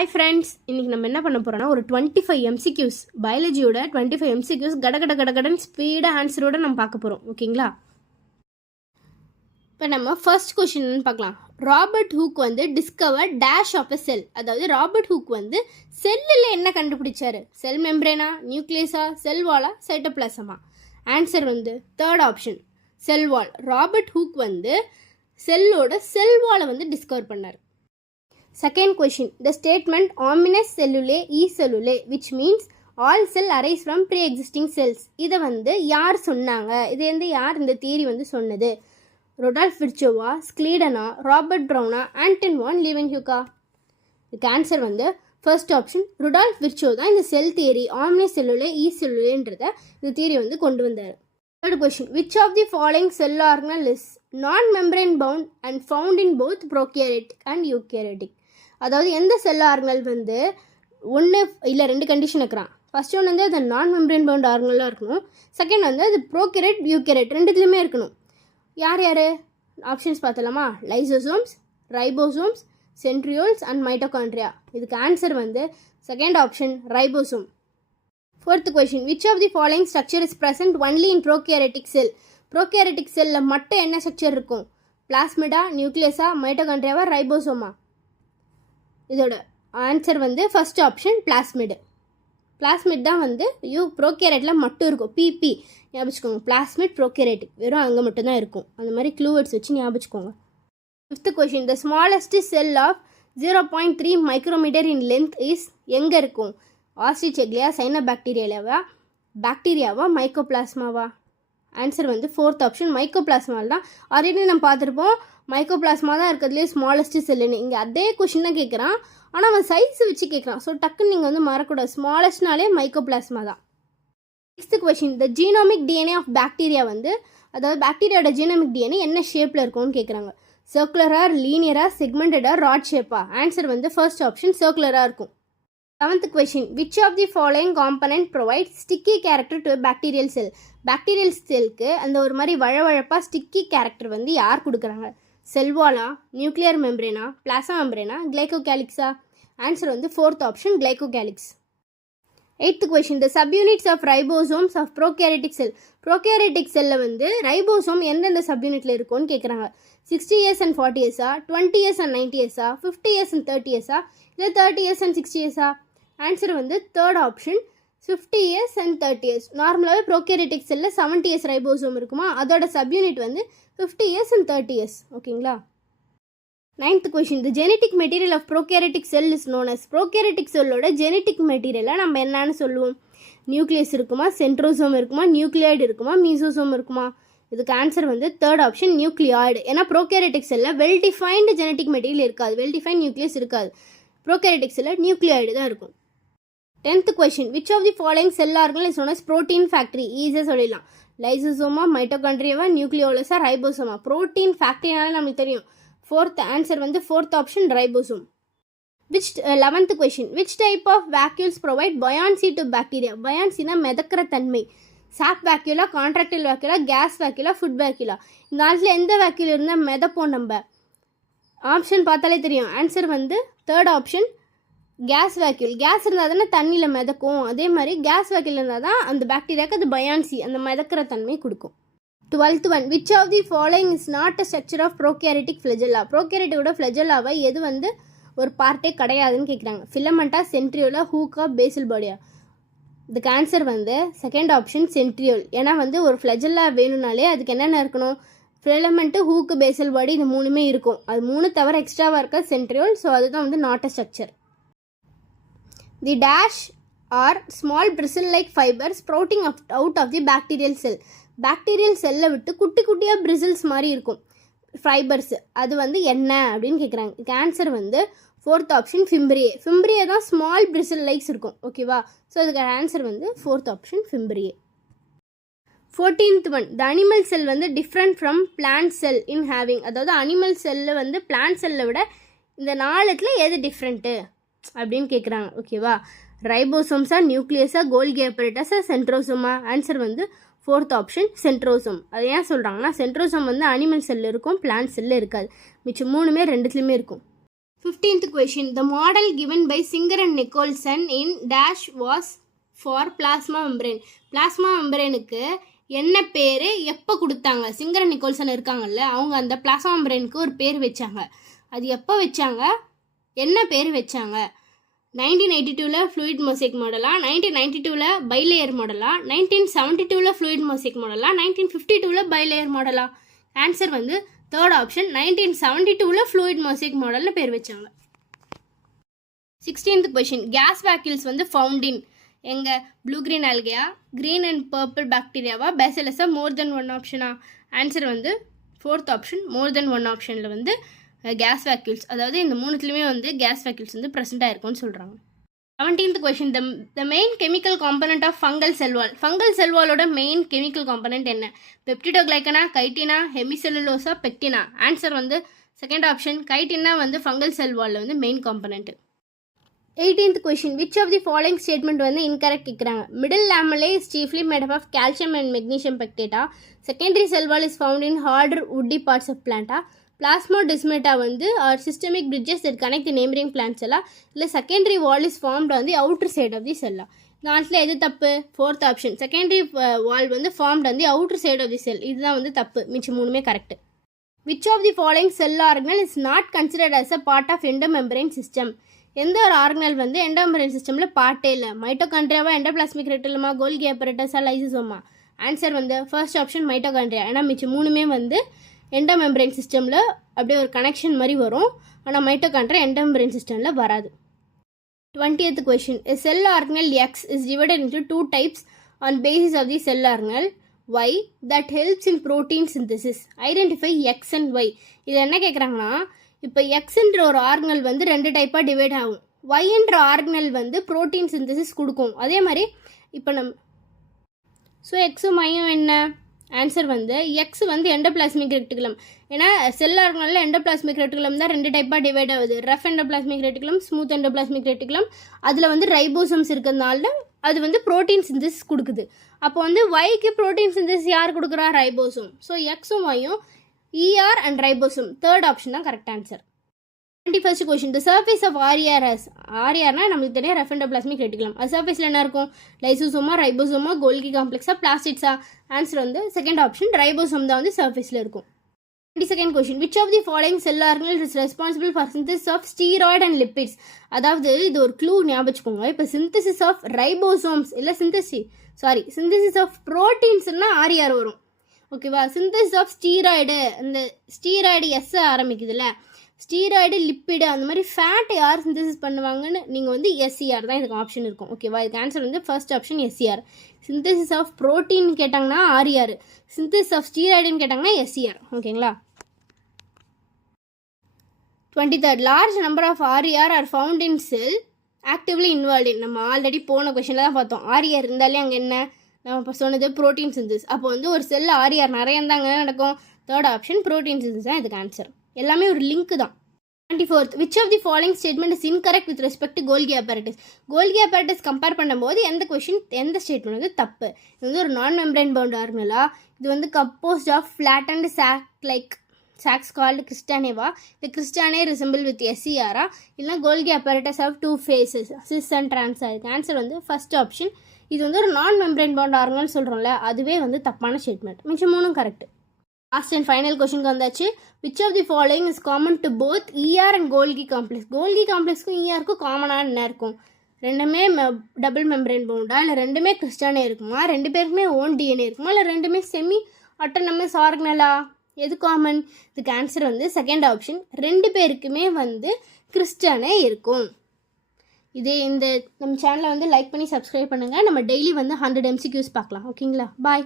Hi friends, இன்றைக்கி நம்ம என்ன பண்ண போகிறோன்னா ஒரு 25 MCQs பயாலஜியோட 25 MCQs கடகடன் ஸ்பீடாக ஆன்சரோட நம்ம பார்க்க போகிறோம். ஓகேங்களா? இப்போ நம்ம ஃபர்ஸ்ட் கொஷின் பார்க்கலாம். ராபர்ட் ஹூக் வந்து டிஸ்கவர் டேஷ் ஆஃப் அ செல். அதாவது ராபர்ட் ஹூக் வந்து செல்லில் என்ன கண்டுபிடிச்சாரு? செல் மெம்பரேனா, நியூக்ளியஸா, செல் வாலா, சைட்டோபிளாசமா? ஆன்சர் வந்து தேர்ட் ஆப்ஷன், செல் வால். ராபர்ட் ஹூக் வந்து செல்லோட செல் வாலை வந்து டிஸ்கவர் பண்ணார். Second question, the statement omnis cellulae e cellulae which means all cell arise from pre-existing cells. இதை வந்து யார் சொன்னாங்க? இது வந்து யார் இந்த தியரி வந்து சொன்னது? ரொடால்ஃப் விர்ச்சோவா, ஸ்க்லீடனா, ராபர்ட் ப்ரௌனா, ஆண்டன் வான் லீவன்ஹூக்கா? இதுக்கு ஆன்சர் வந்து ஃபர்ஸ்ட் ஆப்ஷன், ரொடால்ஃப் விர்ச்சோ தான் இந்த செல் தியரி ஆம்னிஸ் செல்லுலே இ செல்லுலேன்றத இந்த தியரி வந்து கொண்டு வந்தார். Third question, which of the following cell organelle is non-membrane bound and found in both prokaryotic and eukaryotic? அதாவது எந்த செல் ஆர்கனல் வந்து ஒன்று இல்லை ரெண்டு கண்டிஷன் இருக்கிறான். ஃபர்ஸ்ட் ஒன்று வந்து அது நான் மெம்பரேன் பவுண்ட் ஆர்கனலாக இருக்கணும். செகண்ட் வந்து அது ப்ரோகேரியட் யூகேரியட் ரெண்டுத்துலையுமே இருக்கணும். யார் யார் ஆப்ஷன்ஸ் பார்த்தலாமா? Lysosomes, ribosomes, centrioles and mitochondria. இதுக்கு ஆன்சர் வந்து second option, ribosome. Fourth question, which of the following structure is present only in prokaryotic cell? Prokaryotic செல்லில் மட்டும் என்ன ஸ்ட்ரக்சர் இருக்கும்? பிளாஸ்மிடா, நியூக்ளியஸா, மைட்டோகாண்ட்ரியாவா, ரைபோசோமா? இதோட ஆன்சர் வந்து ஃபர்ஸ்ட் ஆப்ஷன், பிளாஸ்மிட். பிளாஸ்மிட் தான் வந்து ப்ரோகேரியட்டில் மட்டும் இருக்கும். பிபி ஞாபகிச்சுக்கோங்க. பிளாஸ்மிட் ப்ரோகேரியட்டிக் வெறும் அங்கே மட்டும்தான் இருக்கும். அந்த மாதிரி க்ளூவர்ட்ஸ் வச்சு ஞாபகிச்சுக்கோங்க. Fifth question, the smallest cell of 0.3 micrometre in length is எங்கே இருக்கும்? ஆஸ்ட்ரிச்செக்லியா, பாக்டீரியாவா, மைக்கோபிளாஸ்மாவா? ஆன்சர் வந்து ஃபோர்த் ஆப்ஷன், மைக்கோபிளாஸ்மாவில் தான். ஆல்ரெடி நம்ம பார்த்துருப்போம் மைக்கோபிளாஸ்மா தான் இருக்கிறதுலே ஸ்மாலஸ்ட் செல்லுன்னு. இங்கே அதே கொஷின் தான் கேட்குறான், ஆனால் அவன் சைஸ் வச்சு கேட்குறான். ஸோ டக்குன்னு நீங்கள் வந்து மறக்கூடாது, ஸ்மாலஸ்ட்னாலே மைக்கோபிளாஸ்மா தான். Sixth question, the genomic DNA of bacteria வந்து, அதாவது பாக்டீரியாவோட ஜீனோமிக் டிஎன்ஏ என்ன ஷேப்பில் இருக்கும்னு கேட்குறாங்க. சர்க்குலரா, லீனியரா, செக்மெண்டடா, ராட் ஷேப்பா? ஆன்சர் வந்து ஃபர்ஸ்ட் ஆப்ஷன், சர்க்குலராக இருக்கும். Seventh question, which of the following component provide sticky character to bacterial cell? Bacterial செல்க்கு அந்த ஒரு மாதிரி வழவழப்பாக ஸ்டிக்கி கேரக்டர் வந்து யார் கொடுக்குறாங்க? செல்வாலா, நியூக்ளியர் மெம்பரேனா, பிளாசா மெம்பரேனா, கிளைகோகேலிக்ஸா? ஆன்சர் வந்து fourth option, கிளைகோகேலிக்ஸ். Eighth question, the subunits of ribosomes of prokaryotic cell. Prokaryotic செல்லில் வந்து ரைபோசோம் எந்தெந்த சப்யூனிட்டில் இருக்கும்னு கேட்குறாங்க. 60 years and 40 years, 20 years and 90 years, 50 years and 30 years, இல்லை 30 years and 60 years? ஆன்சர் வந்து third option, 50 years and 30 years. நார்மலாகவே prokaryotic செல்லில் 70 years ribosome இருக்குமா, அதோட சப்யூனிட் வந்து 50 years and 30 years. ஓகேங்களா? Ninth question, the genetic material of prokaryotic cell is known as. Prokaryotic செல்லோட genetic மெட்டீரியலை நம்ம என்னன்னு சொல்லுவோம்? நியூக்ளியஸ் இருக்குமா, சென்ட்ரோசோம் இருக்குமா, நியூக்ளியாய்டு இருக்குமா, மீசோசோம் இருக்குமா? இதுக்கு ஆன்சர் வந்து தேர்ட் ஆப்ஷன், நியூக்ளியாய்டு. ஏன்னா ப்ரோகேரியட்டிக் செல்லில் வெல் டிஃபைன்டு ஜெனட்டிக் மெட்டீரியல் இருக்காது, வெல் டிஃபைன் நியூக்ளியஸ் இருக்காது. ப்ரோகேரியட்டிக் செல்லில் நியூக்ளியாய்டு தான் இருக்கும். 10th question, which of the following cell organelle is known as protein factory? ஈஸியாக சொல்லிடலாம். லைசோசோமா, மைட்டோகாண்ட்ரியாவா, நியூக்ளியோலஸா, ரைபோசோமா? ப்ரோட்டீன் ஃபேக்டரினால நம்மளுக்கு தெரியும். ஃபோர்த் ஆன்சர் வந்து fourth option, ribosome. 11th question, which type of vacuoles provide buoyancy to bacteria? பயான்சினா மிதக்கிற தன்மை. சாப் வேக்யூலா, கான்ட்ராக்டைல் வேக்யூலா, கேஸ் வேக்யூலா, ஃபுட் வேக்யூலா? இந்த காலத்தில் எந்த வேக்யூல் இருந்தால் மிதப்போம் நம்ம? ஆப்ஷன் பார்த்தாலே தெரியும். ஆன்சர் வந்து third option, gas vacuole. Gas இருந்தால் தானே தண்ணியில் மிதக்கும். அதே மாதிரி கேஸ் வேக்யூல் இருந்தால் தான் அந்த பாக்டீரியாவுக்கு அது பயான்சி, அந்த மிதக்கிற தன்மை கொடுக்கும். 12th one, which of the following is not a structure of prokaryotic flagella? ப்ரோகேரியட்டிக்கோட ஃப்ளெஜெல்லாவை எது வந்து ஒரு பார்ட்டே கிடையாதுன்னு கேட்குறாங்க. ஃபிலமெண்டா, சென்ட்ரியோலா, ஹூக்கா, பேசல் பாடியா? இதுக்கு ஆன்சர் வந்து செகண்ட் ஆப்ஷன், சென்ட்ரியோல். ஏன்னா வந்து ஒரு ஃப்ளெஜெல்லா வேணும்னாலே அதுக்கு என்னென்ன இருக்கணும்? ஃபிலமெண்ட்டு, ஹூக்கு, பேசல் பாடி, இது மூணுமே இருக்கும். அது மூணு தவிர எக்ஸ்ட்ராவாக இருக்க சென்ட்ரியோல். ஸோ அதுதான் வந்து not a structure. The dash are small bristle-like fibers sprouting out of the bacterial cell. Bacterial செல்லை விட்டு குட்டி குட்டியாக பிரிசில்ஸ் மாதிரி இருக்கும் ஃபைபர்ஸ். அது வந்து என்ன அப்படின்னு கேட்குறாங்க. இதுக்கு ஆன்சர் வந்து ஃபோர்த் ஆப்ஷன், ஃபிம்ப்ரியே. ஃபிம்ப்ரியே தான் ஸ்மால் பிரிசில் லைக்ஸ் இருக்கும். ஓகேவா? ஸோ இதுக்கு ஆன்சர் வந்து fourth option, fimbriae. 14th one, the animal cell வந்து different from plant cell in having. அதாவது அனிமல் செல்லில் வந்து பிளான்ட் செல்லை விட இந்த நாலுத்தில் எது டிஃப்ரெண்ட்டு அப்படின்னு கேட்குறாங்க. ஓகேவா? ரைபோசோம்ஸா, நியூக்ளியஸா, கோல்கி அப்பரேட்டஸா, சென்ட்ரோசோமா? ஆன்சர் வந்து ஃபோர்த் ஆப்ஷன், சென்ட்ரோசோம். அது ஏன் சொல்கிறாங்கன்னா சென்ட்ரோசோம் வந்து அனிமல் செல்லில் இருக்கும், பிளான்ட் செல்லில் இருக்காது. மிச்சம் மூணுமே ரெண்டுத்துலேயுமே இருக்கும். 15th question. The model given by Singer and Nicholson in dash was for plasma membrane. Plasma membraneக்கு என்ன பேர் எப்போ கொடுத்தாங்க? சிங்கர் அண்ட் நிக்கோல்சன் இருக்காங்கல்ல, அவங்க அந்த பிளாஸ்மா மெம்பரேனுக்கு ஒரு பேர் வச்சாங்க. அது எப்போ வச்சாங்க, என்ன பேர் வச்சாங்க? 1982 ஃப்ளூயிட் மொசைக் மாடலா, 1992 பைலேயர் மாடலா, 1972 ஃப்ளூயிட் மொசைக் மாடலா, 1952 பைலேயர் மாடலா? ஆன்சர் வந்து தேர்ட் ஆப்ஷன் 1972 ஃப்ளூயிட் மொசைக் மாடல்னு பேர் வச்சாங்க. 16th question. கேஸ் வேக்யூல்ஸ் வந்து ஃபவுண்ட் இன் எங்க? ப்ளூ கிரீன் ஆல்கையா, கிரீன் அண்ட் பர்பிள் பாக்டீரியாவா, பேசிலஸா, மோர் தென் ஒன் ஆப்ஷனா? ஆன்சர் வந்து fourth option more than one ஆப்ஷனில் வந்து கேஸ் வேக்யூல்ஸ், அதாவது இந்த மூணுத்துலேயுமே வந்து கேஸ் வேக்யூல்ஸ் வந்து ப்ரெசென்ட் இருக்கும்னு சொல்கிறாங்க. 17th question. The main chemical component of fungal cell wall. Fungal செல்வாலோட மெயின் கெமிக்கல் காம்பனண்ட் என்ன? பெப்டிடோகிளைக்கனா, கைட்டினா, ஹெமிசெல்லுலோசா, பெக்டினா? ஆன்சர் வந்து செகண்ட் ஆப்ஷன் கைட்டினா வந்து ஃபங்கல் செல்வாலில் வந்து main component. 18th question. Which of the following statement வந்து இன்கரெக்ட் கேட்குறாங்க? Middle lamellae is chiefly made up of calcium and magnesium பெக்டேட்டா, secondary cell wall is found in harder woody parts of பிளான்ட்டா, plasmodesmata வந்து are systemic bridges that connect the neighbouring plants எல்லாம், இல்லை secondary wall is formed on the outer side of the செல்லா? இந்த ஆன்சரில் எது தப்பு? Fourth option secondary wall வந்து formed on the outer side of the cell, இதுதான் வந்து தப்பு. மிச்சம் மூணுமே correct. Which of the following cell organelle is not considered as a part of endomembrane system? எந்த ஒரு ஆர்கனல் வந்து எண்டோமெம்பரேன் சிஸ்டமில் பார்ட்டே இல்லை? மைட்டோகாண்ட்ரியாவா, எண்டோபிளாஸ்மிக் ரெட்டிலமா, கோல்கி அப்பரேட்டஸா, லைசோசோமா? ஆன்சர் வந்து ஃபர்ஸ்ட் ஆப்ஷன் மைட்டோகாண்ட்ரியா. ஏன்னா மிச்சம் மூணுமே வந்து எண்டோமெம்பரேன் சிஸ்டமில் அப்படியே ஒரு கனெக்ஷன் மாதிரி வரும், ஆனால் மைட்டோகாண்ட்ரியா எண்டோமெம்பரேன் சிஸ்டமில் வராது. 20th question. A cell organelle X is divided into two types on basis of the cell organelle Y that helps in protein synthesis. Identify X and Y. இதில் என்ன கேட்குறாங்கன்னா, இப்போ எக்ஸ்ன்ற ஒரு ஆர்கனல் வந்து ரெண்டு டைப்பாக டிவைட் ஆகும். ஒய்ன்ற ஆர்கனல் வந்து ப்ரோட்டீன் சிந்தசிஸ் கொடுக்கும். அதே மாதிரி இப்போ ஸோ எக்ஸும் ஒய்யும் என்ன? ஆன்சர் வந்து எக்ஸ் வந்து எண்டோபிளாஸ்மிக் ரெட்டிகுலம். ஏன்னா செல் ஆர்கனலில் எண்டோபிளாஸ்மிக் ரெட்டிகுலம் தான் ரெண்டு டைப்பாக டிவைட் ஆகுது. Rough endoplasmic reticulum, smooth endoplasmic reticulum. அதில் வந்து ரைபோசம்ஸ் இருக்கிறதுனால அது வந்து ப்ரோட்டீன் சிந்தசிஸ் கொடுக்குது. அப்போ வந்து ஒய்க்கு ப்ரோட்டீன் சிந்தசிஸ் யார் கொடுக்குறா? ரைபோசோம். ஸோ எக்ஸும் ஒய்யும் ER and ribosome. Third option தான் correct answer. 21st question. The surface of RERS. RERனா நம்மளுக்கு தெரியும் ரஃப் எண்டோபிளாஸ்மிக் ரெட்டிகுலம். அது சர்ஃபேஸில் என்ன இருக்கும்? லைசோசோமா, ரைபோசோமா, கோல்கி காம்ப்ளெக்ஸா, பிளாஸ்டிட்ஸா? ஆன்சர் வந்து செகண்ட் ஆப்ஷன் ரைபோசோம் தான் வந்து சர்ஃபேஸில் இருக்கும். 22nd question. Which of the following cell organelle is responsible for synthesis of steroid and lipids? அதாவது இது ஒரு க்ளூ ஞாபகம் வச்சுக்கோங்க. இப்போ சிந்தசிஸ் ஆஃப் ரைபோசோம்ஸ் இல்லை சிந்தசிஸ் ஆஃப் ப்ரோட்டீன்ஸ்னா RER வரும். ஓகேவா? சிந்தசிஸ் ஆஃப் ஸ்டீராய்டு, அந்த ஸ்டீராய்டு எஸ் ஆரம்பிக்குதுல்ல, ஸ்டீராய்டு, லிப்பிடு, அந்த மாதிரி ஃபேட் யார் சிந்தசிஸ் பண்ணுவாங்கன்னு நீங்கள் வந்து SCR தான் இதுக்கு ஆப்ஷன் இருக்கும். ஓகேவா? இதுக்கு ஆன்சர் வந்து first option SCR. Synthesis of protein கேட்டாங்கன்னா RER, சிந்தசிஸ் ஆஃப் ஸ்டீராய்டுன்னு கேட்டாங்கன்னா SCR. ஓகேங்களா? 23rd. Large number of RER are found in cell actively involve in. நம்ம ஆல்ரெடி போன கொஷனில் தான் பார்த்தோம். RER இருந்தாலே அங்கே என்ன நம்ம இப்போ சொன்னது? Protein synthesis. அப்போ வந்து ஒரு செல் RER நிறைய இருந்தாங்க நடக்கும். தேர்ட் ஆப்ஷன் ப்ரோட்டீன் சிந்தசிஸ் தான் இதுக்கு ஆன்சர். எல்லாமே ஒரு லிங்க் தான். 24th. Which of the following statement is incorrect with respect to Golgi apparatus? Golgi apparatus compare பண்ணும்போது எந்த ஸ்டேட்மெண்ட் வந்து தப்பு? இது வந்து ஒரு நான் மெம்பரேன் பவுண்ட் ஆர்கனலா? இது வந்து composed of flattened sac like sacs called கிறிஸ்டானேவா? இந்த கிறிஸ்டானே ரிசம்பிள் வித் SCRா? இல்லைனா Golgi apparatus of two faces, cis and trans? இதுக்கு ஆன்சர் வந்து ஃபர்ஸ்ட் ஆப்ஷன். இது வந்து ஒரு நான் மெம்பரேன் பவுண்ட் ஆர்கனல் சொல்கிறோம்ல, அதுவே வந்து தப்பான ஸ்டேட்மெண்ட். மிச்சம் மூணும் கரெக்ட். லாஸ்ட் அண்ட் ஃபைனல் கொஷனுக்கு வந்தாச்சு. Which of the following is common to both ER and Golgi complex? Golgi காம்ப்ளெக்ஸ்க்கும் ERக்கும் காமனாக என்ன இருக்கும்? ரெண்டுமே டபுள் மெம்பரேன் பவுண்டா, இல்லை ரெண்டுமே கிறிஸ்டானே இருக்குமா, ரெண்டு பேருக்குமே ஓன் DNA இருக்குமா, இல்லை ரெண்டுமே செமி அட்டானமஸ் ஆர்கனலா? எது காமன்? இதுக்கு ஆன்சர் வந்து செகண்ட் ஆப்ஷன், ரெண்டு பேருக்குமே வந்து கிறிஸ்டானே இருக்கும். இந்த நம்ம சேனலை வந்து லைக் பண்ணி சப்ஸ்கிரைப் பண்ணுங்கள். நம்ம டெய்லி வந்து 100 MCQs பார்க்கலாம். ஓகேங்களா? பாய்.